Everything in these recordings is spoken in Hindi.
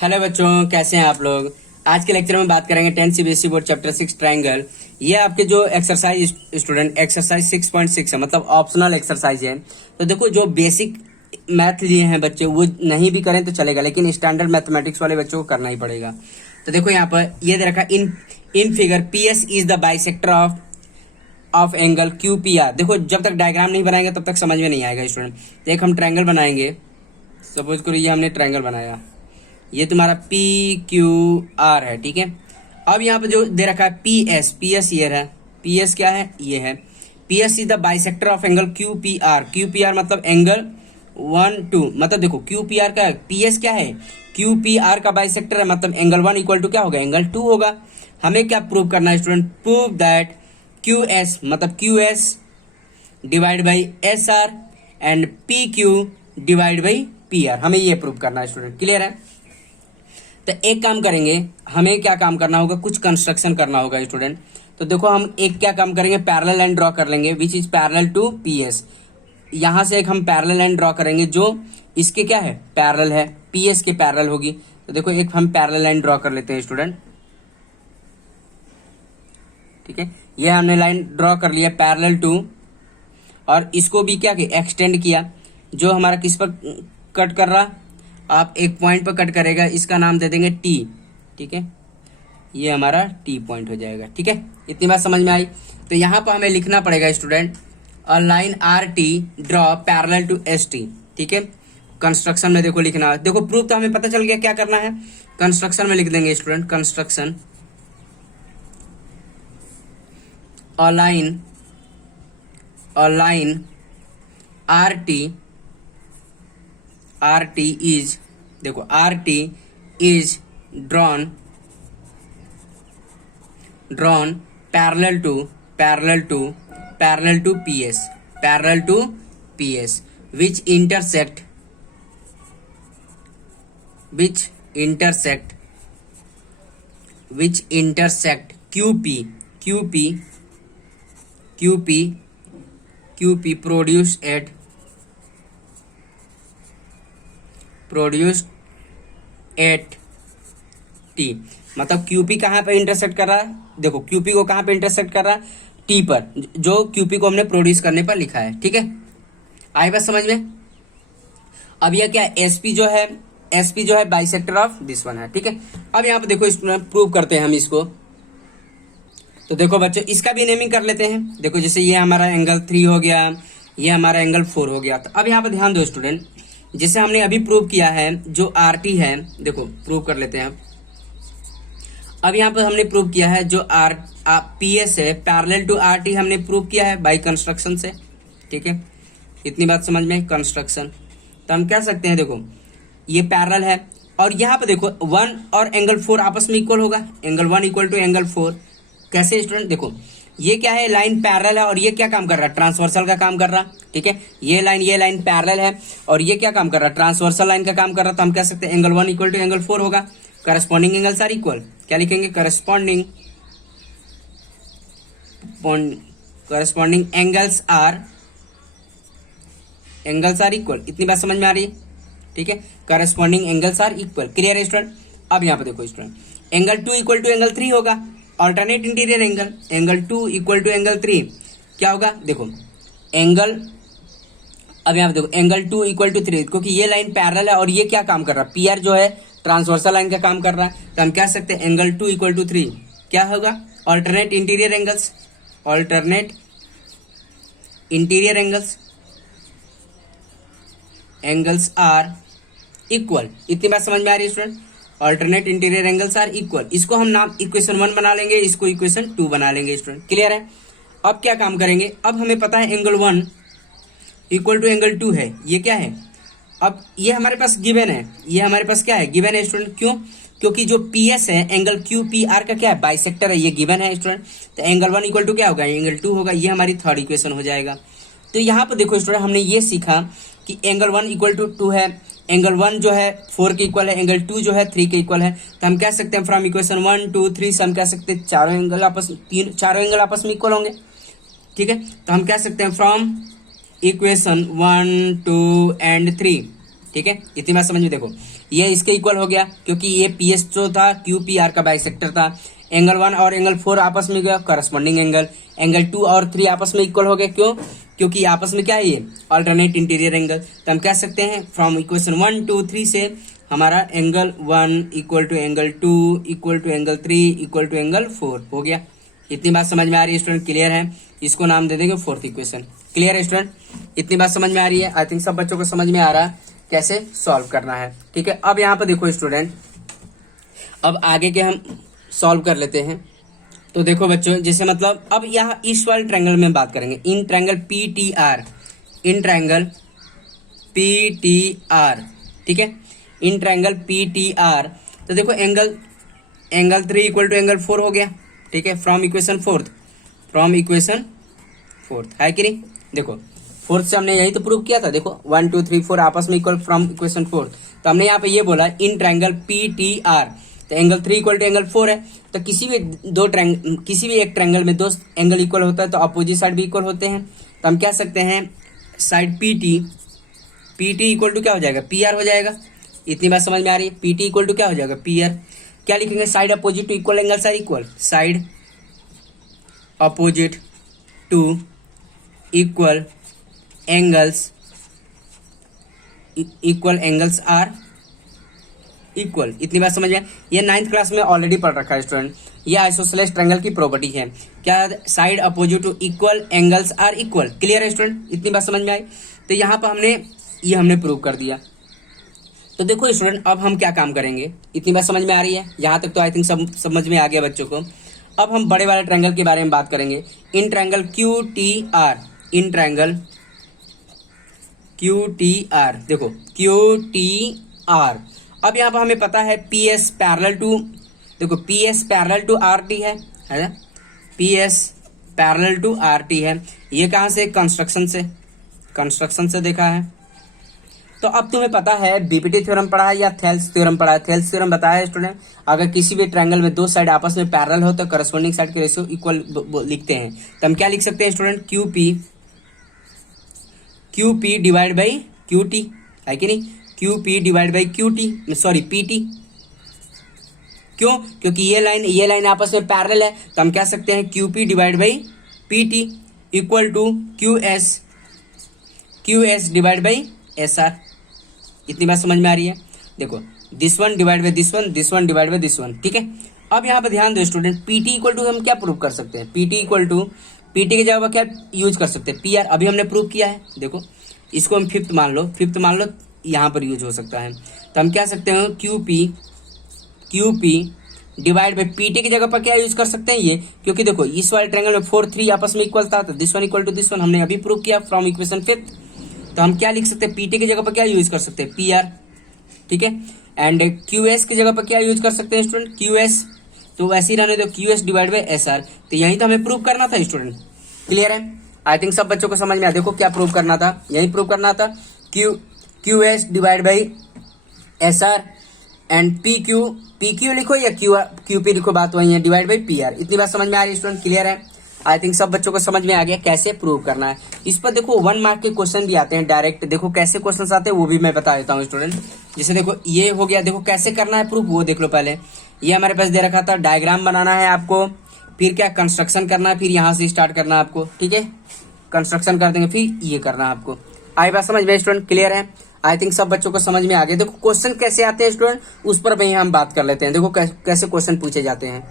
हेलो बच्चों, कैसे हैं आप लोग। आज के लेक्चर में बात करेंगे 10 सीबीएसई बोर्ड चैप्टर 6 ट्रायंगल। ये आपके जो एक्सरसाइज स्टूडेंट एक्सरसाइज 6.6 है, मतलब ऑप्शनल एक्सरसाइज है। तो देखो, जो बेसिक मैथ लिए हैं बच्चे वो नहीं भी करें तो चलेगा, लेकिन स्टैंडर्ड मैथमेटिक्स वाले बच्चों को करना ही पड़ेगा। तो देखो यहाँ पर ये दे रखा in figure P S is the bisector of angle Q P R. देखो, जब तक डायग्राम नहीं बनाएंगे तब तक समझ में नहीं आएगा स्टूडेंट। तो एक हम ट्रायंगल बनाएंगे। सपोज करो ये हमने ट्रायंगल बनाया, ये तुम्हारा पी क्यू आर है, ठीक है। अब यहाँ पे जो दे रखा है पी एस ये है, पी एस क्या है, ये है। P S is the bisector of angle Q P R. Q P R मतलब एंगल 1-2, मतलब देखो क्यू पी आर का है, पी एस क्या है, क्यू पी आर का बाइसेक्टर है, मतलब एंगल 1 इक्वल टू क्या होगा, एंगल 2 होगा। हमें क्या प्रूव करना है student, prove that Q S मतलब Q S divide by S R and P Q divide by P R. हमें ये प्रूव करना है स्टूडेंट, क्लियर है। तो एक काम करेंगे, हमें क्या काम करना होगा, कुछ कंस्ट्रक्शन करना होगा स्टूडेंट। तो देखो हम एक क्या काम करेंगे, पैरेलल लाइन ड्रॉ कर लेंगे which is parallel to PS. यहां से एक हम पैरेलल लाइन ड्रॉ करेंगे जो इसके क्या है, पैरेलल है, पीएस के पैरेलल होगी। तो देखो एक हम पैरेलल लाइन ड्रॉ कर लेते हैं स्टूडेंट, ठीक है। ये हमने लाइन ड्रॉ कर लिया पैरेलल टू, और इसको भी क्या किया, एक्सटेंड किया। जो हमारा किस पर कट कर रहा, आप एक पॉइंट पर कट करेगा, इसका नाम दे देंगे टी, ठीक है। ये हमारा टी पॉइंट हो जाएगा, ठीक है। इतनी बात समझ में आई। तो यहाँ पर हमें लिखना पड़ेगा student, a line R T draw parallel to S T, ठीक है। कंस्ट्रक्शन में देखो लिखना, देखो प्रूफ तो हमें पता चल गया क्या करना है। कंस्ट्रक्शन में लिख देंगे student, construction a line R T is, देखो R T is drawn parallel to P S which intersect Q P produced at T. मतलब क्यूपी कहाँ पे इंटरसेक्ट कर रहा है, देखो क्यूपी को कहाँ पे इंटरसेक्ट कर रहा है, टी पर, जो क्यूपी को हमने प्रोड्यूस करने पर लिखा है, ठीक है। आई बात समझ में। अब यह क्या है, एसपी जो है बाइसेक्टर ऑफ दिस वन है, ठीक है। अब यहाँ पे देखो इसको प्रूव करते हैं हम इसको। तो देखो बच्चों, इसका भी नेमिंग कर लेते हैं। देखो जैसे ये हमारा एंगल 3 हो गया, ये हमारा एंगल 4 हो गया। तो अब यहाँ पे ध्यान दो स्टूडेंट, जिसे हमने अभी प्रूव किया है जो आर टी है, देखो प्रूव कर लेते हैं। अब यहाँ पर हमने प्रूव किया है जो पी एस है पैरेलल टू आर टी, हमने प्रूव किया है बाय कंस्ट्रक्शन से, ठीक है। इतनी बात समझ में, कंस्ट्रक्शन। तो हम कह सकते हैं देखो ये पैरेलल है, और यहाँ पे देखो 1 और एंगल 4 आपस में इक्वल होगा, एंगल 1 इक्वल टू एंगल 4। कैसे स्टूडेंट, देखो ये क्या है, लाइन पैरेलल है, और ये क्या काम कर रहा है, ट्रांसवर्सल का काम कर रहा, ठीक है। ये लाइन पैरेलल है, और ये क्या काम कर रहा है, ट्रांसवर्सल लाइन का काम कर रहा। तो हम कह सकते हैं एंगल 1 इक्वल टू एंगल 4 होगा। करस्पॉन्डिंग एंगल्स आर इक्वल, क्या लिखेंगे, करस्पॉन्डिंग एंगल्स आर इक्वल। इतनी बात समझ में आ रही है, ठीक है। Corresponding angles are equal, clear है स्टूडेंट। अब यहाँ पे देखो student, angle 2 equal to angle 3 होगा, alternate interior angle 2 equal to angle 3 क्या होगा, देखो एंगल, अब यहाँ पे देखो एंगल 2 इक्वल टू 3, क्योंकि ये लाइन पैरेलल है और ये क्या काम कर रहा है, पी आर जो है ट्रांसवर्सल लाइन का काम कर रहा है। तो हम कह सकते हैं एंगल 2 इक्वल टू 3 क्या होगा, alternate interior angles are equal. इतनी बात समझ में आ रही है student, alternate interior angles are equal. इसको हम नाम इक्वेशन 1 बना लेंगे, इसको इक्वेशन 2 बना लेंगे स्टूडेंट, क्लियर है। अब क्या काम करेंगे, अब हमें पता है एंगल 1 इक्वल टू एंगल 2 है, ये क्या है, अब ये हमारे पास गिवन है, ये हमारे पास क्या है, गिवन है स्टूडेंट। क्यों, क्योंकि जो पी एस है एंगल क्यू पी आर का क्या है, बाइसेक्टर है, ये गिवन है स्टूडेंट। तो एंगल 1 इक्वल टू क्या होगा, एंगल 2 होगा, ये हमारी थर्ड इक्वेशन हो जाएगा। तो यहाँ पर देखो स्टूडेंट, हमने ये सीखा कि एंगल 1 इक्वल टू 2 है, एंगल 1 जो है 4 के इक्वल है, एंगल 2 जो है 3 के इक्वल है। तो हम कह सकते हैं फ्रॉम इक्वेशन 1 2 3 से हम कह सकते हैं चारों एंगल आपस में इक्वल होंगे, ठीक है। तो हम कह सकते हैं फ्रॉम इक्वेशन 1 2 एंड 3, ठीक है। इतनी बात समझ में, देखो ये इसके इक्वल हो गया क्योंकि ये पी एस जो था क्यू पी आर का बाइसेक्टर था। एंगल 1 और एंगल 4 आपस में गया करस्पॉन्डिंग एंगल। एंगल 2 और 3 आपस में इक्वल हो गए, क्यों? क्योंकि आपस में क्या है, ये अल्टरनेट इंटीरियर एंगल। तो हम कह सकते हैं फ्रॉम इक्वेशन 1 2 3 से हमारा angle 1 equal to angle 2 equal to angle 3 equal to angle 4 हो गया। इतनी बात समझ में आ रही है स्टूडेंट? क्लियर है? इसको नाम दे देंगे फोर्थ इक्वेशन। क्लियर है स्टूडेंट? इतनी बात समझ में आ रही है? आई थिंक सब बच्चों को समझ में आ रहा है कैसे सॉल्व करना है। ठीक है, अब यहाँ पे देखो स्टूडेंट, अब आगे के हम सॉल्व कर लेते हैं। तो देखो बच्चों, जैसे मतलब अब यहाँ इस वाले ट्रायंगल में बात करेंगे, in triangle P T R, in triangle P T R, ठीक है, in triangle P T R. तो देखो एंगल 3 इक्वल टू एंगल 4 हो गया। ठीक है, फ्रॉम इक्वेशन फोर्थ है कि नहीं? देखो फोर्थ से हमने यही तो प्रूव किया था। देखो 1 2 3 4 आपस में इक्वल फ्रॉम इक्वेशन फोर्थ। तो हमने यहाँ पे ये बोला in triangle P T R, तो एंगल 3 इक्वल टू एंगल 4 है। तो किसी भी एक ट्रायंगल में दो एंगल इक्वल होता है तो अपोजिट साइड भी इक्वल होते हैं। तो हम कह सकते हैं side P T equal to क्या हो जाएगा, पी आर हो जाएगा। इतनी बात समझ में आ रही है? पी टी इक्वल टू क्या हो जाएगा, पी आर। क्या लिखेंगे, side opposite to equal angles are equal, side opposite to equal angles are equal. इतनी बात समझ में? ये 9th क्लास में ऑलरेडी पढ़ रखा है स्टूडेंट। ये आइसोसेलेस ट्रायंगल की प्रॉपर्टी है, क्या? Side opposite to equal angles are equal. Clear है स्टूडेंट? इतनी बात समझ में आई? तो यहाँ पर हमने प्रूव कर दिया। तो देखो स्टूडेंट, अब हम क्या काम करेंगे? इतनी बात समझ में आ रही है? यहाँ तक तो आई थिंक सब समझ में आ गया बच्चों को। अब हम बड़े वाले ट्रायंगल के बारे में बात करेंगे, in triangle Q T R, in triangle Q T R. देखो क्यू टी आर, अब यहाँ पर हमें पता है पी एस पैरेलल टू, देखो P S parallel to R T है ना? P S parallel to R T है। ये कहाँ से? कंस्ट्रक्शन से देखा है। तो अब तुम्हें पता है बीपीटी थ्योरम पढ़ा है या थेल्स थ्योरम पढ़ा है? थेल्स थ्योरम बताया है स्टूडेंट, अगर किसी भी ट्रायंगल में दो साइड आपस में पैरेलल हो तो करस्पॉन्डिंग साइड के रेशियो इक्वल लिखते हैं। तो हम क्या लिख सकते हैं student, Q P divide by Q T, है कि नहीं? Q P divide by Q T, sorry P T. क्यों? क्योंकि ये लाइन आपस में पैरेलल है। तो हम कह सकते हैं Q P divide by P T equal to Q S divide by S R. इतनी बात समझ में आ रही है? देखो this one divide by this one divide by this one. ठीक है, अब यहाँ पे ध्यान दो स्टूडेंट, पीटी इक्वल टू हम क्या प्रूव कर सकते हैं? पीटी इक्वल टू, पीटी की जगह पर क्या यूज कर सकते हैं? पी आर, अभी हमने प्रूव किया है। देखो इसको हम फिफ्थ मान लो, यहाँ पर यूज हो सकता है। तो हम क्या सकते हैं, Q P divide by PT की जगह पर क्या यूज कर सकते हैं ये, क्योंकि देखो इस वाले ट्रायंगल में 4 3 आपस में इक्वल था, तो this one equal to this one हमने अभी प्रूव किया फ्रॉम इक्वेशन 5। तो हम क्या लिख सकते हैं, पीटी की जगह पर क्या यूज कर सकते हैं, पी आर। ठीक है, एंड क्यू एस की जगह पर क्या यूज कर सकते हैं स्टूडेंट, क्यू एस। तो वैसे ही रहने दो, Q S divide by S are. तो यही तो हमें प्रूव करना था स्टूडेंट। क्लियर है? आई थिंक सब बच्चों को समझ में आया। देखो क्या प्रूव करना था, यही प्रूव करना था, Q S divide by S R and P Q लिखो या क्यू पी लिखो, बात वही है, डिवाइड बाई पी आर। इतनी बात समझ में आ रही है स्टूडेंट? क्लियर है? आई थिंक सब बच्चों को समझ में आ गया कैसे प्रूव करना है। इस पर देखो 1 मार्क के क्वेश्चन भी आते हैं डायरेक्ट। देखो कैसे क्वेश्चन आते हैं वो भी मैं बता देता हूँ स्टूडेंट। जैसे देखो ये हो गया, देखो कैसे करना है प्रूफ वो देख लो। पहले ये हमारे पास दे रखा था, डायग्राम बनाना है आपको, फिर क्या कंस्ट्रक्शन करना है, फिर यहाँ से स्टार्ट करना है आपको। ठीक है, कंस्ट्रक्शन कर देंगे, फिर ये करना है आपको। आई बात समझ में स्टूडेंट? क्लियर है? आई थिंक सब बच्चों को समझ में आ गया। देखो क्वेश्चन कैसे आते हैं स्टूडेंट, उस पर भी हम बात कर लेते हैं। देखो कैसे क्वेश्चन पूछे जाते हैं।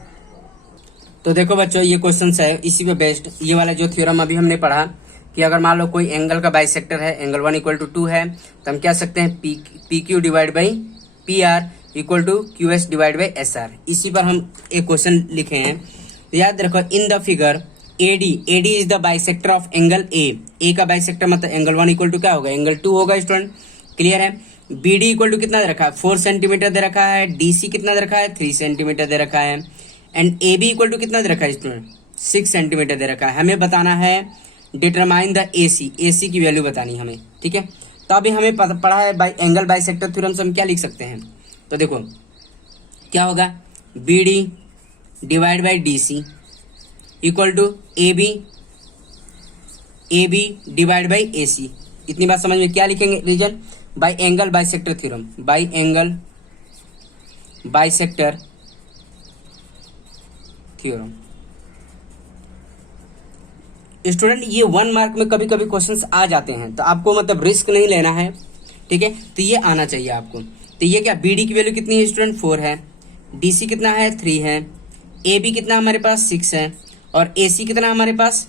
तो देखो बच्चों ये क्वेश्चन है इसी पे बेस्ड, ये वाला जो थ्योरम अभी हमने पढ़ा कि अगर मान लो कोई एंगल का बाइसेक्टर है, एंगल 1 इक्वल टू 2 है, तो हम क्या सकते हैं, P Q divide by P R equal to Q S divide by S R. इसी पर हम एक क्वेश्चन लिखे हैं। तो याद रखो, in the figure AD is the bisector of angle A का बाइसेक्टर मतलब एंगल 1 इक्वल टू क्या होगा, एंगल 2 होगा स्टूडेंट। क्लियर है? बीडी इक्वल टू कितना दे रखा है, 4 सेंटीमीटर दे रखा है। डीसी कितना दे रखा है, 3 सेंटीमीटर दे रखा है। And A B equal to कितना दे रखा है स्टूडेंट, 6 सेंटीमीटर दे रखा है। हमें बताना है डिटरमाइन द एसी की वैल्यू बतानी हमें। ठीक है, तो अभी हमें पढ़ा है बाई एंगल बाइसेक्टर थ्योरम से हम क्या लिख सकते हैं। तो देखो क्या होगा, B D divide by D C equal to A B divide by A C. इतनी बात समझ में? क्या लिखेंगे reason, by angle bisector theorem, by angle bisector theorem. Student ये 1 मार्क में कभी कभी क्वेश्चंस आ जाते हैं, तो आपको मतलब रिस्क नहीं लेना है, ठीक है। तो ये आना चाहिए आपको। तो ये क्या, बी डी की वैल्यू कितनी है स्टूडेंट 4 है, डी सी कितना है 3 है, ए बी कितना हमारे पास 6 है, और ए सी कितना हमारे पास,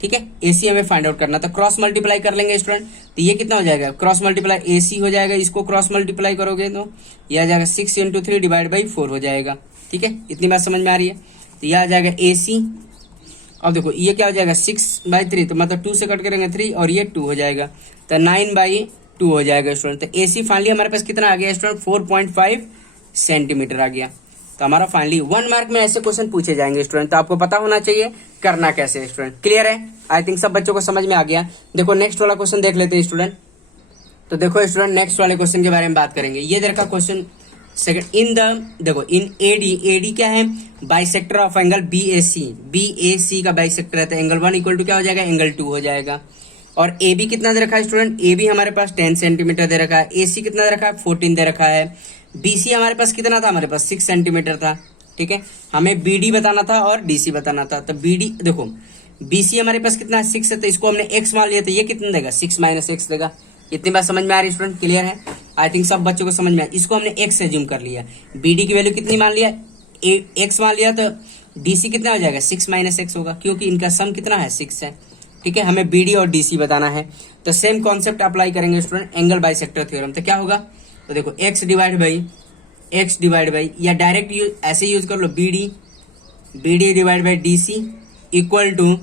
ठीक है। ए सी हमें फाइंड आउट करना, तो क्रॉस मल्टीप्लाई कर लेंगे स्टूडेंट। तो ये कितना हो जाएगा, क्रॉस मल्टीप्लाई ए सी हो जाएगा, इसको क्रॉस मल्टीप्लाई करोगे तो ये आ जाएगा 6 इंटू 3 डिवाइड बाई 4 हो जाएगा, ठीक है। इतनी बात समझ में आ रही है। तो ये आ जाएगा ए सी। अब देखो ये क्या हो जाएगा 6/3, तो मतलब 2 से कट करेंगे 3 और ये 2 हो जाएगा, तो 9/2 हो जाएगा स्टूडेंट। तो ए सी फाइनली हमारे पास कितना आ गया स्टूडेंट, 4.5 सेंटीमीटर आ गया। तो हमारा फाइनली 1 मार्क में ऐसे क्वेश्चन पूछे जाएंगे स्टूडेंट, तो आपको पता होना चाहिए करना कैसे है स्टूडेंट। क्लियर है, आई थिंक सब बच्चों को समझ में आ गया। देखो नेक्स्ट वाला क्वेश्चन देख लेते हैं स्टूडेंट। तो देखो स्टूडेंट नेक्स्ट वाले क्वेश्चन के बारे में बात करेंगे। ये देखा क्वेश्चन सेकंड इन द, देखो इन एडी क्या है, बाइसेक्टर ऑफ एंगल बीएसी का बाइसेक्टर है, तो एंगल 1 इक्वल टू क्या हो जाएगा, एंगल 2 हो जाएगा। और ए बी कितना दे रखा है स्टूडेंट, ए बी हमारे पास 10 सेंटीमीटर दे रखा है, ए सी कितना दे रखा है 14 दे रखा है, बी सी हमारे पास कितना था, हमारे पास 6 सेंटीमीटर था, ठीक है। हमें बी डी बताना था और डी सी बताना था। तो बी डी देखो बी सी हमारे पास कितना है 6 है, तो इसको हमने x मान लिया, तो ये कितना देगा 6 माइनस एक्स देगा। इतनी बात समझ में आ रही है स्टूडेंट, क्लियर है, आई थिंक सब बच्चों को समझ में आया। इसको हमने x से जूम कर लिया, बी डी की वैल्यू कितनी मान लिया, x मान लिया, तो डी सी कितना हो जाएगा 6 माइनस एक्स होगा, क्योंकि इनका सम कितना है 6 है, ठीक है। हमें बी डी और डी सी बताना है, तो सेम कॉन्सेप्ट अप्लाई करेंगे स्टूडेंट, एंगल बाइसेक्टर थ्योरम। तो क्या होगा, तो देखो x डिवाइड बाई या डायरेक्ट ऐसे यूज कर लो, B D divide by D C equal to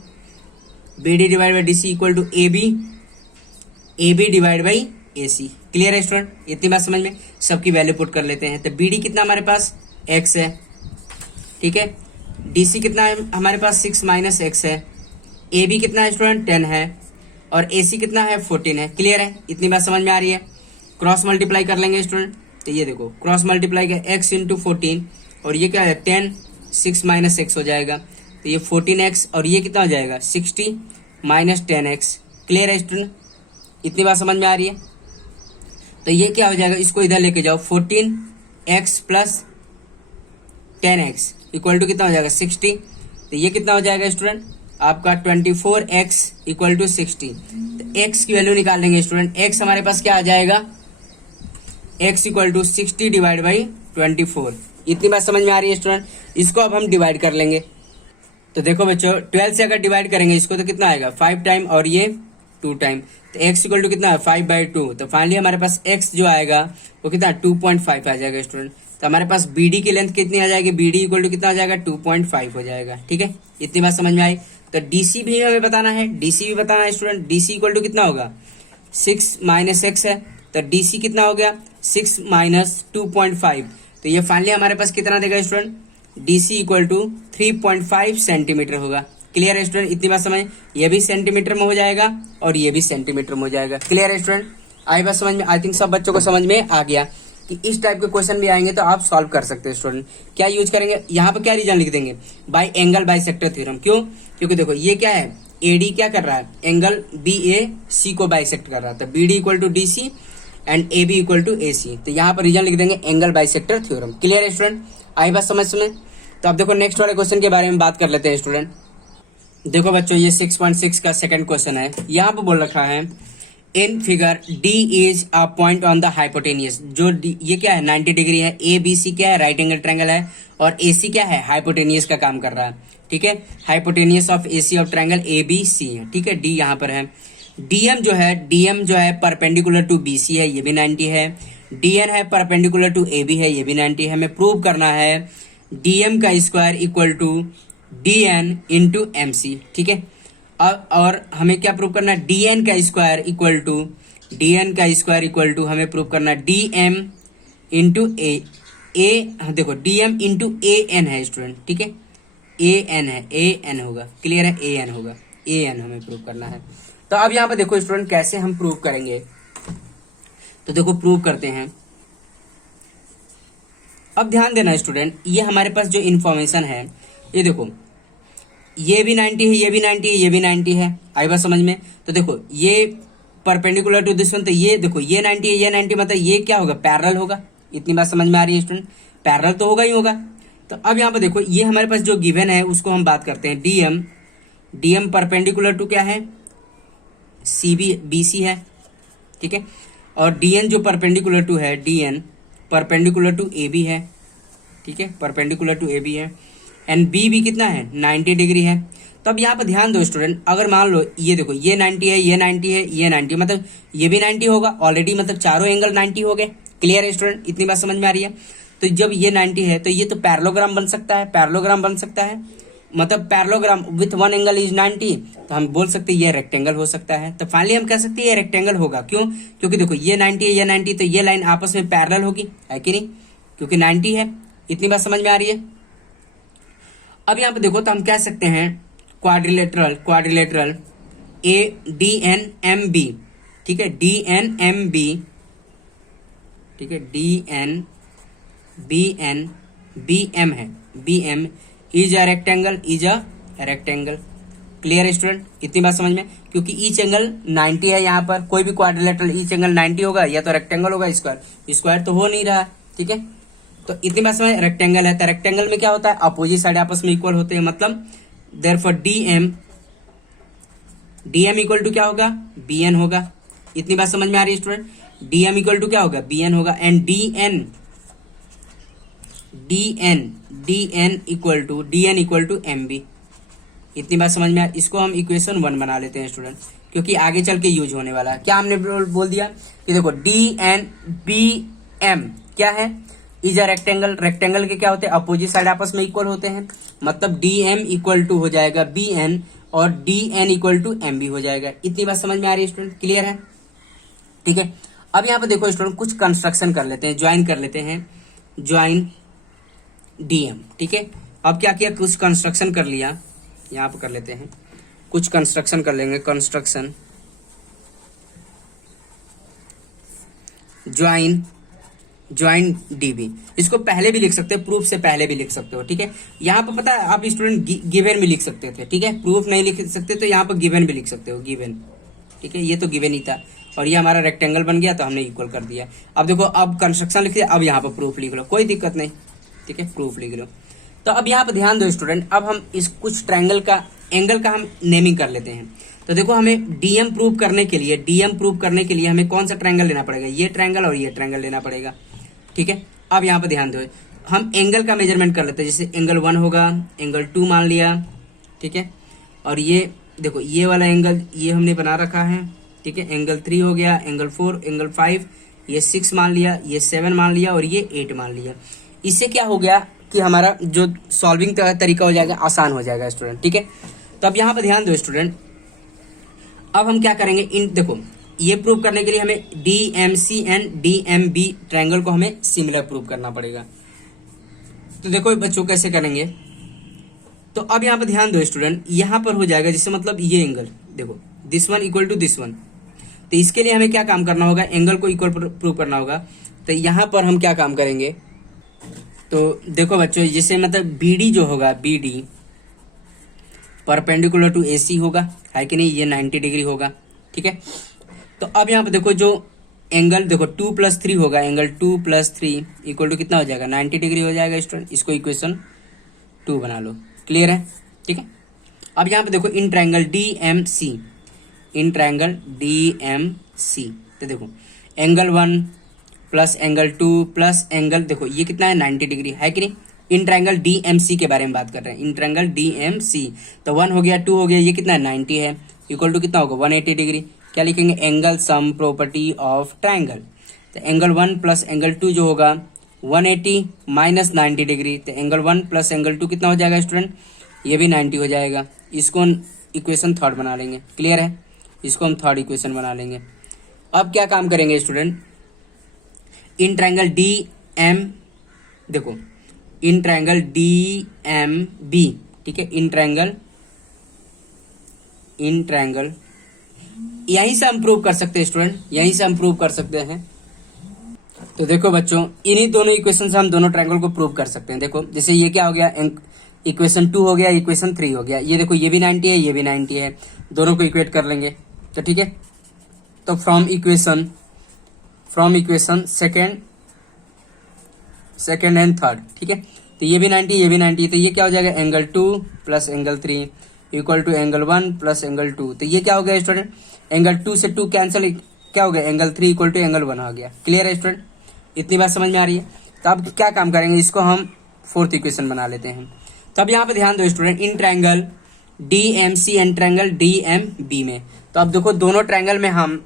A B divide by A C. Clear है स्टूडेंट, इतनी बात समझ में। सबकी वैल्यू पुट कर लेते हैं। तो बी डी कितना हमारे पास x है, ठीक है। डी सी कितना है हमारे पास 6 माइनस एक्स है, ए बी कितना है स्टूडेंट 10 है, और ए सी कितना है 14 है। क्लियर है, इतनी बात समझ में आ रही है। क्रॉस मल्टीप्लाई कर लेंगे स्टूडेंट। तो ये देखो क्रॉस मल्टीप्लाई का x इंटू 14, और ये क्या है 10, 6 माइनस एक्स हो जाएगा, तो ये 14x, और ये कितना हो जाएगा 60 माइनस 10x। क्लियर है स्टूडेंट, इतनी बात समझ में आ रही है। तो ये क्या हो जाएगा, इसको इधर लेके जाओ, 14x plus 10x equal to कितना हो जाएगा 60। तो ये कितना हो जाएगा स्टूडेंट आपका 24x इक्वल टू 60। तो x की वैल्यू निकाल लेंगे स्टूडेंट, x हमारे पास क्या आ जाएगा, x equal to 60 divide by 24। इतनी बात समझ में आ रही है स्टूडेंट। इसको अब हम डिवाइड कर लेंगे। तो देखो बच्चों 12 से अगर डिवाइड करेंगे इसको तो कितना आएगा 5 टाइम, और ये 2 टाइम, तो x इक्वल टू कितना है 5/2। तो फाइनली हमारे पास x जो आएगा वो कितना 2.5 आ जाएगा स्टूडेंट। तो हमारे पास बी डी की लेंथ कितनी आ जाएगी, बी डी इक्वल टू कितना आ जाएगा 2.5 हो जाएगा, ठीक है। इतनी बात समझ में आई। तो डी सी भी हमें बताना है, डी सी भी बताना है student. D C equal to कितना होगा 6 माइनस एक्स है, तो डी सी कितना हो गया 6 माइनस 2.5। तो ये फाइनली हमारे पास कितना देगा student, D C equal to 3.5 centimetre होगा। क्लियर है स्टूडेंट, इतनी बात समझ। ये भी सेंटीमीटर में हो जाएगा और ये भी सेंटीमीटर में हो जाएगा। क्लियर है स्टूडेंट, आई बात समझ में। आई थिंक सब बच्चों को समझ में आ गया कि इस टाइप के क्वेश्चन भी आएंगे तो आप सॉल्व कर सकते हैं स्टूडेंट। क्या यूज करेंगे, यहाँ पे क्या रीजन लिख देंगे, बाय एंगल बाइसेक्टर थ्योरम। क्यों, क्योंकि देखो ये क्या है, एडी क्या कर रहा है, एंगल बी ए सी को बाइसेक्ट कर रहा था, B D equal to D C and A B equal to A C. तो यहाँ पर रीजन लिख देंगे एंगल बाइसेक्टर थ्योरम। क्लियर है स्टूडेंट, आई बात समझ में। तो अब देखो नेक्स्ट वाले क्वेश्चन के बारे में बात कर लेते हैं स्टूडेंट। देखो बच्चों ये 6.6 का सेकंड क्वेश्चन है। यहाँ पे बोल रखा है in figure D is a point on the hypotenuse. जो ये क्या है 90 डिग्री है, ए बी सी क्या है राइट एंगल ट्रायंगल है, और ए सी क्या है हाइपोटेनियस का काम कर रहा है, ठीक है। Hypotenuse of A C of triangle A B C है, ठीक है। डी यहाँ पर है। डीएम जो है परपेंडिकुलर टू बी सी है, ये भी 90 है। डीएन है परपेंडिकुलर टू ए बी है, ये भी 90 है। हमें प्रूव करना है डीएम का square equal to DN into M C, ठीक है। और हमें क्या प्रूव करना है, डीएन का स्क्वायर इक्वल टू हमें प्रूव करना है डीएम इंटू ए। देखो डीएम इंटू ए एन है स्टूडेंट, ठीक है। ए एन है, ए एन होगा, क्लियर है, ए एन होगा, ए एन हमें प्रूव करना है। तो अब यहाँ पे देखो स्टूडेंट कैसे हम प्रूव करेंगे। तो देखो प्रूव करते हैं। अब ध्यान देना स्टूडेंट, ये हमारे पास जो इन्फॉर्मेशन है, ये देखो ये भी 90 है, ये भी 90 है, ये भी 90 है। आई बात समझ में। तो देखो ये परपेंडिकुलर टू दिस वन, तो ये देखो ये 90 है, ये 90, मतलब ये क्या होगा पैरेलल होगा, इतनी बात समझ में आ रही है स्टूडेंट? पैरेलल तो होगा ही होगा। तो अब यहाँ पे देखो ये हमारे पास जो गिवन है उसको हम बात करते हैं डीएम परपेंडिकुलर टू क्या है, सीबी बीसी है, ठीक है। और डीएन जो परपेंडिकुलर टू है, डीएन परपेंडिकुलर टू एबी है, ठीक है, परपेंडिकुलर टू एबी है। एंड बी भी कितना है, 90 डिग्री है। तो अब यहाँ पर ध्यान दो स्टूडेंट, अगर मान लो ये देखो ये 90 है, ये 90 है, ये 90, मतलब ये भी 90 होगा ऑलरेडी, मतलब चारों एंगल 90 हो गए। क्लियर है स्टूडेंट? इतनी बात समझ में आ रही है? तो जब ये 90 है तो ये तो पैरेललोग्राम बन सकता है, पैरेललोग्राम बन सकता है, मतलब parallelogram with one angle is 90, तो हम बोल सकते हैं ये रेक्टेंगल हो सकता है। तो फाइनली हम कह सकते हैं ये रेक्टेंगल होगा। क्यों? क्योंकि देखो ये 90 है, ये 90, तो ये लाइन आपस में पैरेलल होगी, है कि नहीं? क्योंकि 90 है। इतनी बात समझ में आ रही है? अब यहाँ पे देखो तो हम कह सकते हैं quadrilateral A D N M B, ठीक है, डी एन एम बी, ठीक है, D N B N B M है, B M is a rectangle, is a rectangle. Clear है स्टूडेंट? इतनी बात समझ में? क्योंकि ईच एंगल 90 है, यहाँ पर कोई भी क्वाड्रिलेटरल ईच एंगल 90 होगा, या तो रेक्टेंगल होगा, स्क्वायर तो हो नहीं रहा, ठीक है। तो इतनी बात समझ, रेक्टेंगल है तो रेक्टेंगल में क्या होता है, अपोजिट साइड आपस में इक्वल होते हैं, मतलब देयरफॉर डीएम इक्वल टू क्या होगा, बीएन होगा। इतनी बात समझ में आ रही है स्टूडेंट? डीएम इक्वल टू क्या होगा, बीएन होगा। And DN equal to M B. इतनी बात समझ में आ, इसको हम इक्वेशन 1 बना लेते हैं स्टूडेंट, क्योंकि आगे चल के यूज होने वाला है। क्या हमने बोल दिया कि देखो डी एन बी एम क्या है, इज अ रेक्टेंगल। रेक्टेंगल के क्या होते हैं, अपोजिट साइड आपस में इक्वल होते हैं, मतलब डी एम इक्वल टू हो जाएगा बी एन और D N equal to M B हो जाएगा। इतनी बात समझ में आ रही है स्टूडेंट? क्लियर है? ठीक है। अब यहाँ पे देखो स्टूडेंट कुछ कंस्ट्रक्शन कर लेते हैं, ज्वाइन कर लेते हैं, ज्वाइन डीएम, ठीक है। अब क्या किया, कुछ कंस्ट्रक्शन कर लिया, यहाँ पे कर लेते हैं, कुछ कंस्ट्रक्शन कर लेंगे, कंस्ट्रक्शन ज्वाइन डीबी। इसको पहले भी लिख सकते हो, प्रूफ से पहले भी लिख सकते हो, ठीक है। यहाँ पर पता है आप स्टूडेंट गिवन भी लिख सकते थे, ठीक है। प्रूफ नहीं लिख सकते तो यहाँ पर गिवन भी लिख सकते हो, गिवन, ठीक है। ये तो गिवन ही था और ये हमारा रेक्टेंगल बन गया तो हमने इक्वल कर दिया। अब देखो अब कंस्ट्रक्शन लिख दिया, अब यहाँ पर प्रूफ लिख लो, कोई दिक्कत नहीं, ठीक है, प्रूफ लिख लो। तो अब यहाँ पर ध्यान दो स्टूडेंट, अब हम इस कुछ ट्रायंगल का एंगल का हम नेमिंग कर लेते हैं। तो देखो हमें डीएम प्रूव करने के लिए हमें कौन सा ट्रायंगल लेना पड़ेगा, ये ट्रायंगल और ये ट्रायंगल लेना पड़ेगा, ठीक है। अब यहाँ पर ध्यान दो, हम एंगल का मेजरमेंट कर लेते हैं, जैसे एंगल 1 होगा, एंगल 2 मान लिया, ठीक है। और ये देखो ये वाला एंगल ये हमने बना रखा है, ठीक है। एंगल 3 हो गया, एंगल 4, एंगल 5, ये 6 मान लिया, ये 7 मान लिया और ये 8 मान लिया। इससे क्या हो गया कि हमारा जो सॉल्विंग तरीका हो जाएगा, आसान हो जाएगा स्टूडेंट, ठीक है। तो अब यहाँ पर ध्यान दो स्टूडेंट, अब हम क्या करेंगे, इन देखो ये प्रूव करने के लिए हमें डीएमसी एंड डीएमबी ट्रायंगल को हमें सिमिलर प्रूव करना पड़ेगा। तो देखो बच्चों कैसे करेंगे, तो अब यहाँ पर ध्यान दो स्टूडेंट, यहाँ पर हो जाएगा जैसे मतलब ये एंगल देखो this one equal to this one. तो इसके लिए हमें क्या काम करना होगा, एंगल को इक्वल प्रूव करना होगा। तो यहाँ पर हम क्या काम करेंगे, तो देखो बच्चों जैसे मतलब बीडी जो होगा, बीडी परपेंडिकुलर टू एसी होगा, है कि नहीं, ये 90 डिग्री होगा, ठीक है। तो अब यहाँ पे देखो जो एंगल देखो 2 + 3 होगा, एंगल 2 + 3 इक्वल टू कितना हो जाएगा, 90 डिग्री हो जाएगा स्टूडेंट। इसको इक्वेशन 2 बना लो, क्लियर है, ठीक है। अब यहाँ पे देखो इन ट्रायंगल डीएमसी, तो देखो angle 1 plus angle 2 plus angle देखो ये कितना है, 90 डिग्री, है कि नहीं। इन ट्रायंगल डीएमसी के बारे में बात कर रहे हैं, इन ट्रायंगल डीएमसी। तो 1 हो गया, 2 हो गया, ये कितना है, 90 है, इक्वल टू कितना होगा, 180 डिग्री। क्या लिखेंगे, angle sum property of triangle. तो एंगल 1 प्लस एंगल 2 जो होगा 180 माइनस 90 डिग्री, तो एंगल 1 प्लस एंगल 2 कितना हो जाएगा स्टूडेंट, ये भी 90 हो जाएगा। इसको इक्वेशन 3 बना लेंगे, क्लियर है, इसको हम 3rd इक्वेशन बना लेंगे। अब क्या काम करेंगे student, in triangle D M देखो in triangle D M B, ठीक है, इन ट्रायंगल यहीं से हम प्रूव कर सकते हैं स्टूडेंट, यहीं से हम प्रूव कर सकते हैं। तो देखो बच्चों इन्हीं दोनों इक्वेशन से हम दोनों ट्रायंगल को प्रूव कर सकते हैं। देखो जैसे ये क्या हो गया, इक्वेशन 2 हो गया, इक्वेशन 3 हो गया, ये देखो ये भी 90 है, ये भी 90 है, दोनों को इक्वेट कर लेंगे, तो ठीक है। तो from equation second second and third, ठीक है। तो ये भी 90, ये भी 90, तो ये क्या हो जाएगा angle 2 plus angle 3 equal to angle 1 plus angle 2। तो ये क्या हो गया स्टूडेंट, एंगल 2 से 2 कैंसिल, क्या हो गया एंगल 3 इक्वल टू एंगल 1 आ गया। क्लियर है स्टूडेंट, इतनी बात समझ में आ रही है। तो अब क्या काम करेंगे, इसको हम फोर्थ इक्वेशन बना लेते हैं। तो अब यहाँ पे ध्यान दो student, in triangle DMC and triangle DMB में, तो अब देखो दोनों ट्रायंगल में हम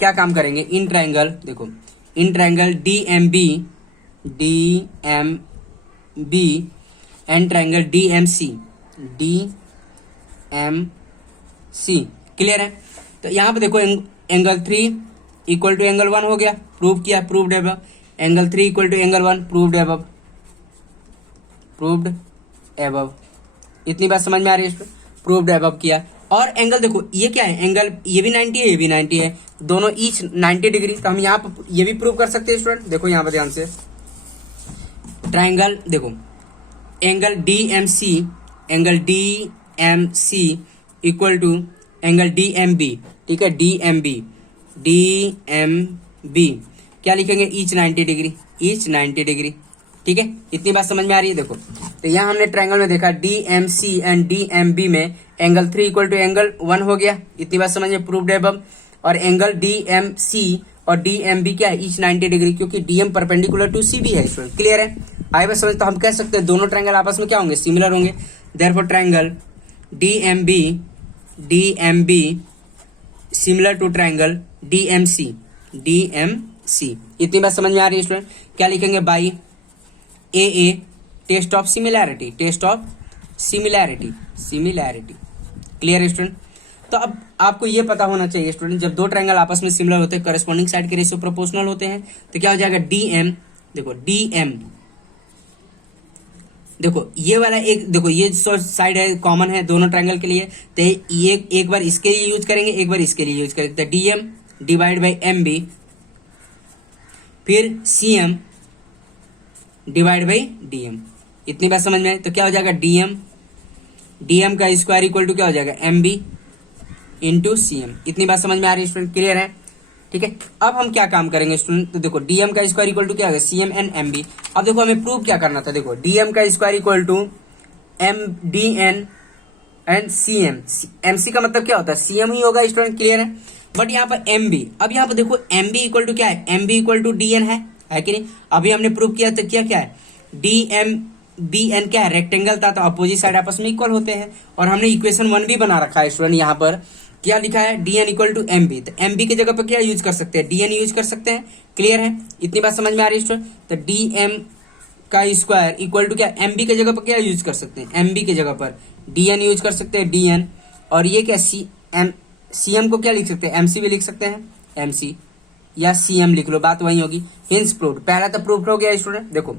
क्या काम करेंगे, इन ट्रायंगल देखो, in triangle DMB and triangle DMC। Clear है। तो यहाँ पे देखो एंगल 3 इक्वल टू एंगल 1 हो गया, प्रूव किया, proved above. Angle 3 equal to angle 1, proved above. इतनी बात समझ में आ रही है, प्रूव्ड एबव किया। और एंगल देखो ये क्या है, एंगल ये भी 90 है, ये भी 90 है, दोनों ईच 90 डिग्री। तो हम यहाँ पर ये भी प्रूव कर सकते हैं स्टूडेंट। देखो यहाँ पर ध्यान से, ट्रायंगल देखो, angle DMC equal to angle DMB, ठीक है, DMB क्या लिखेंगे, ईच 90 डिग्री, ईच 90 डिग्री, ठीक है। इतनी बात समझ में आ रही है। देखो तो यहाँ हमने ट्रायंगल में देखा DMC एंड DMB में एंगल 3 इक्वल टू एंगल 1 हो गया, इतनी बात समझ में, प्रूव्ड एबव। और एंगल DMC और DMB क्या है, ईच 90 डिग्री, क्योंकि DM परपेंडिकुलर टू CB है स्टूडेंट। क्लियर है, आई बात समझ। तो हम कह सकते हैं दोनों ट्रायंगल आपस में क्या होंगे, सिमिलर होंगे। Therefore triangle DMB similar to triangle DMC। इतनी बात समझ में आ रही है स्टूडेंट। क्या लिखेंगे, by AA test of similarity, clear है स्टूडेंट। तो अब आपको ये पता होना चाहिए स्टूडेंट, जब दो ट्रायंगल आपस में सिमिलर होते हैं, करस्पॉन्डिंग साइड के रेशियो प्रोपोर्शनल होते हैं, तो क्या हो जाएगा DM। देखो DM, देखो ये वाला एक, देखो ये साइड है, कॉमन है दोनों ट्रायंगल के लिए, तो ये एक बार इसके लिए यूज करेंगे, एक बार इसके लिए यूज करेंगे। तो DM डिवाइड बाई MB, फिर CM डिवाइड बाई DM। इतनी बात समझ में आए। तो क्या हो जाएगा DM का स्क्वायर इक्वल टू क्या हो जाएगा MB इंटू CM। इतनी बात समझ में आ रही है स्टूडेंट, क्लियर है, ठीक है। अब हम क्या काम करेंगे स्टूडेंट, तो देखो DM का स्क्वायर इक्वल टू क्या होगा CM एंड MB। अब देखो हमें प्रूव क्या करना था, देखो DM का square equal to DN and CM। MC का मतलब क्या होता है, CM ही होगा स्टूडेंट, क्लियर है। बट यहाँ पर MB, अब यहाँ पर देखो MB इक्वल टू क्या है, MB इक्वल टू DN है कि नहीं। अभी हमने प्रूव किया तो क्या है, DMBN क्या है, रेक्टेंगल था, तो अपोजिट साइड आपस में इक्वल होते हैं। और हमने इक्वेशन 1 भी बना रखा है स्टूडेंट, यहाँ पर क्या लिखा है, DN इक्वल टू MB। तो MB की जगह पर क्या यूज कर सकते हैं, DN यूज कर सकते हैं, क्लियर है। इतनी बात समझ में आ रही है स्टूडेंट। तो DM का स्क्वायर इक्वल टू क्या, MB की जगह पर क्या यूज कर सकते हैं, MB की जगह पर DN यूज कर सकते हैं, DN। और ये क्या CM को क्या लिख सकते हैं, MC भी लिख सकते हैं, MC या CM लिख लो, बात वही होगी। हिंस प्रूव्ड, पहला तो प्रूफ हो गया स्टूडेंट। देखो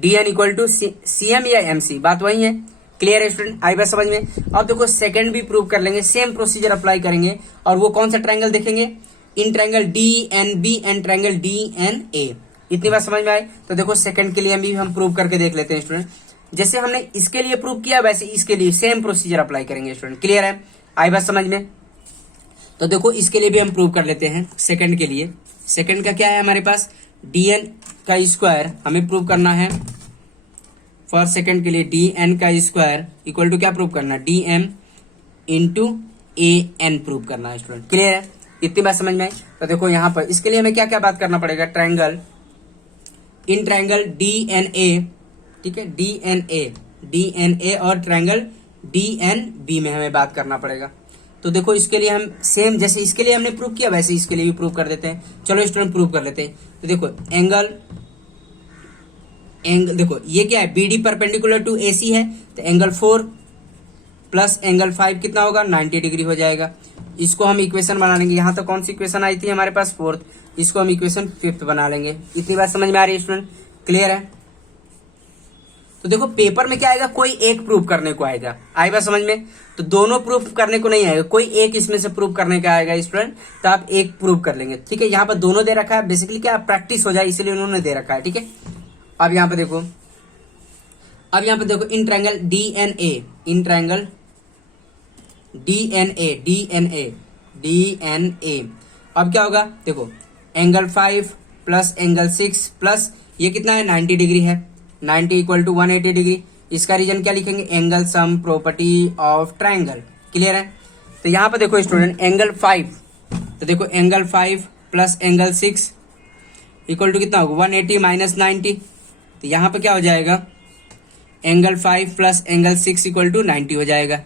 DN इक्वल टू CM या MC, बात वही है, क्लियर है स्टूडेंट, आई बात समझ में। अब देखो सेकंड भी प्रूव कर लेंगे, सेम प्रोसीजर अप्लाई करेंगे। और वो कौन सा ट्रायंगल देखेंगे, in triangle DNB and triangle DNA। इतनी बात समझ में आए। तो देखो सेकंड के लिए भी हम प्रूव करके देख लेते हैं स्टूडेंट। जैसे हमने इसके लिए प्रूव किया, वैसे इसके लिए सेम प्रोसीजर अप्लाई करेंगे स्टूडेंट, क्लियर है, आई बात समझ में। तो देखो इसके लिए भी हम प्रूव कर लेते हैं सेकंड के लिए। सेकंड का क्या है हमारे पास, DN का स्क्वायर हमें प्रूव करना है। फॉर सेकंड के लिए DN का स्क्वायर इक्वल टू क्या प्रूव करना, DM इंटू AN प्रूव करना है स्टूडेंट, क्लियर है। इतनी बात समझ में आई। तो देखो यहाँ पर इसके लिए हमें क्या क्या बात करना पड़ेगा, ट्रायंगल, इन ट्रायंगल DNA, ठीक है, DNA और ट्रायंगल DNB में हमें बात करना पड़ेगा। तो देखो इसके लिए हम सेम जैसे इसके लिए हमने प्रूव किया, वैसे इसके लिए भी प्रूव कर देते हैं। चलो स्टूडेंट प्रूव कर लेते हैं। तो देखो एंगल देखो ये क्या है, BD परपेंडिकुलर टू AC है, तो एंगल 4 प्लस एंगल 5 कितना होगा, 90 डिग्री हो जाएगा। इसको हम इक्वेशन बना लेंगे। यहाँ तो कौन सी इक्वेशन आई थी हमारे पास, 4th, इसको हम इक्वेशन 5th बना लेंगे। इतनी बात समझ में आ रही है स्टूडेंट, क्लियर है। तो देखो पेपर में क्या आएगा, कोई एक प्रूफ करने को आएगा, आई बात समझ में। तो दोनों प्रूफ करने को नहीं आएगा, कोई एक इसमें से प्रूफ करने का आएगा स्टूडेंट, तो आप एक प्रूफ कर लेंगे, ठीक है। यहाँ पर दोनों दे रखा है, बेसिकली क्या प्रैक्टिस हो जाए इसलिए उन्होंने दे रखा है, ठीक है। अब यहाँ पे देखो, in triangle DNA, in triangle DNA। अब क्या होगा, देखो एंगल 5 प्लस एंगल 6 प्लस ये कितना है 90 डिग्री है, 90 इक्वल टू 180 डिग्री। इसका रीजन क्या लिखेंगे, angle sum property of triangle. Clear है। तो यहाँ पर देखो स्टूडेंट एंगल 5, तो देखो angle 5 plus angle 6 equal to कितना होगा 180 माइनस 90। तो यहाँ पे क्या हो जाएगा, angle 5 plus angle 6 equal to 90 हो जाएगा।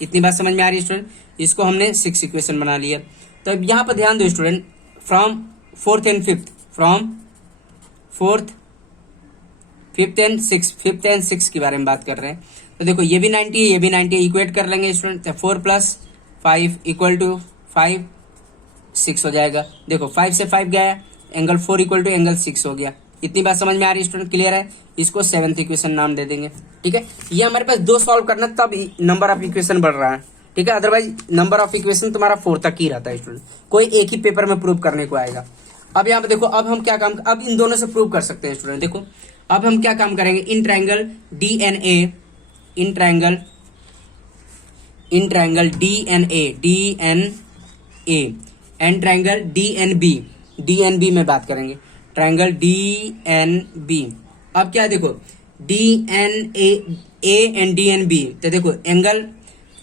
इतनी बात समझ में आ रही है स्टूडेंट। इसको हमने 6 इक्वेशन बना लिया। तो अब यहाँ पर ध्यान दो student, from fourth and fifth, from fourth, fifth and six के बारे में बात कर रहे हैं। तो देखो ये भी 90 है, ये भी 90 है, इक्वेट कर लेंगे स्टूडेंट। तो 4 प्लस 5 इक्वल टू 5, 6 हो जाएगा। देखो 5 से 5 गया, एंगल 4 इक्वल टू एंगल 6 हो गया। इतनी बात समझ में आ रही है स्टूडेंट। क्लियर है। इसको 7th इक्वेशन नाम दे देंगे। ठीक है, ये हमारे पास 2 सॉल्व करना तब नंबर ऑफ इक्वेशन बढ़ रहा है। ठीक है, अदरवाइज नंबर ऑफ इक्वेशन तुम्हारा 4 तक ही रहता है स्टूडेंट, कोई एक ही पेपर में प्रूव करने को आएगा। अब यहाँ पे देखो, अब हम क्या काम, अब इन दोनों से प्रूव कर सकते हैं स्टूडेंट। देखो अब हम क्या काम करेंगे, in triangle DNA, in triangle DNA and triangle DNB में बात करेंगे, ट्राइंगल DNB। अब क्या देखो DNA एंड DNB, तो देखो एंगल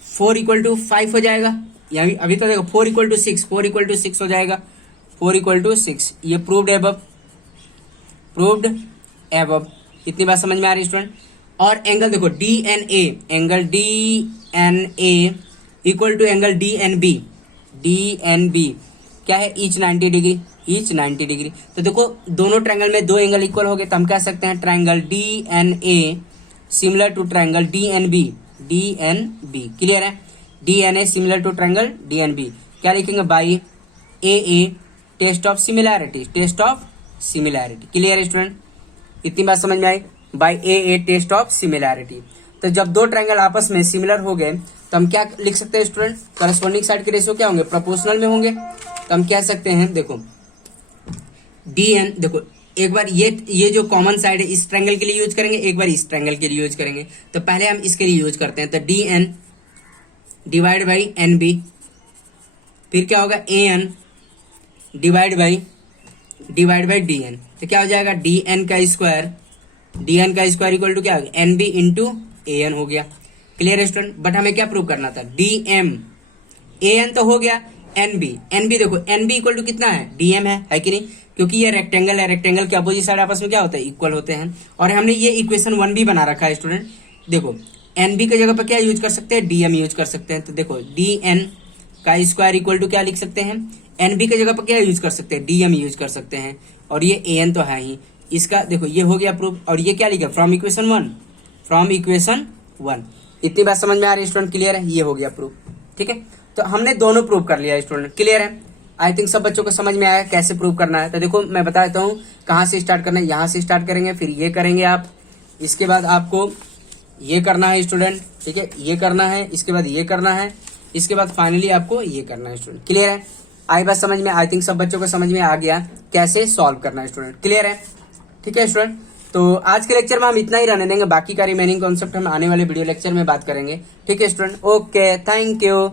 4 इक्वल टू 5 हो जाएगा। यानी अभी तो देखो 4 इक्वल टू 6, 4 इक्वल टू 6 हो जाएगा, 4 इक्वल टू 6। ये प्रूव्ड एबव। इतनी बात समझ में आ रही है स्टूडेंट। और एंगल देखो DNA, angle DNA equal to angle DNB क्या है, ईच 90 डिग्री, ईच 90 डिग्री। तो देखो दोनों ट्रायंगल में 2 एंगल इक्वल हो गए, तो हम कह सकते हैं triangle DNA similar to triangle DNB। Clear है। DNA similar to triangle DNB क्या लिखेंगे, by AA test of similarity, clear है स्टूडेंट। इतनी बात समझ में आई, by AA test of similarity. तो जब 2 ट्रायंगल आपस में सिमिलर हो गए तो हम क्या लिख सकते हैं स्टूडेंट, करस्पॉन्डिंग साइड के रेशियो क्या होंगे, प्रोपोर्शनल में होंगे। तो हम कह सकते हैं देखो DN, देखो एक बार ये जो कॉमन साइड है इस ट्रायंगल के लिए यूज करेंगे, एक बार इस ट्रायंगल के लिए यूज करेंगे। तो पहले हम इसके लिए यूज करते हैं, तो DN डिवाइड बाई NB, फिर क्या होगा AN डिवाइड बाई DN। तो क्या हो जाएगा, DN का स्क्वायर इक्वल टू क्या होगा, NB इंटू AN हो गया। क्लियर है स्टूडेंट। बट हमें क्या प्रूव करना था, DM, AN तो हो गया, NB देखो NB इक्वल टू कितना है, DM है कि नहीं, क्योंकि ये रेक्टेंगल है, रेक्टेंगल के अपोजिट साइड आपस में क्या होता है, इक्वल होते हैं। और हमने ये इक्वेशन 1 भी बना रखा है स्टूडेंट। देखो NB की जगह पर क्या यूज कर सकते हैं, DM यूज कर सकते हैं। तो देखो DN का स्क्वायर इक्वल टू क्या लिख सकते हैं, NB की जगह पर क्या यूज कर सकते हैं, DM यूज कर सकते हैं। और ये AN तो है ही, इसका देखो ये हो गया प्रूफ। और ये क्या लिखा, फ्रॉम इक्वेशन 1। इतनी बात समझ में आ रही है स्टूडेंट। क्लियर है, ये हो गया प्रूफ। ठीक है, तो हमने दोनों प्रूव कर लिया स्टूडेंट। क्लियर है। आई थिंक सब बच्चों को समझ में आया कैसे प्रूव करना है। तो देखो मैं बता देता हूँ कहाँ से स्टार्ट करना है, यहाँ से स्टार्ट करेंगे, फिर ये करेंगे आप, इसके बाद आपको ये करना है स्टूडेंट। ठीक है, ये करना है, इसके बाद ये करना है, इसके बाद फाइनली आपको ये करना है स्टूडेंट। क्लियर है, आई बात समझ में, आई थिंक सब बच्चों को समझ में आ गया कैसे सॉल्व करना है स्टूडेंट। क्लियर है। ठीक है स्टूडेंट, तो आज के लेक्चर में हम इतना ही रहने देंगे, बाकी का रिमेनिंग कॉन्सेप्ट हम आने वाले वीडियो लेक्चर में बात करेंगे। ठीक है स्टूडेंट, ओके, थैंक यू।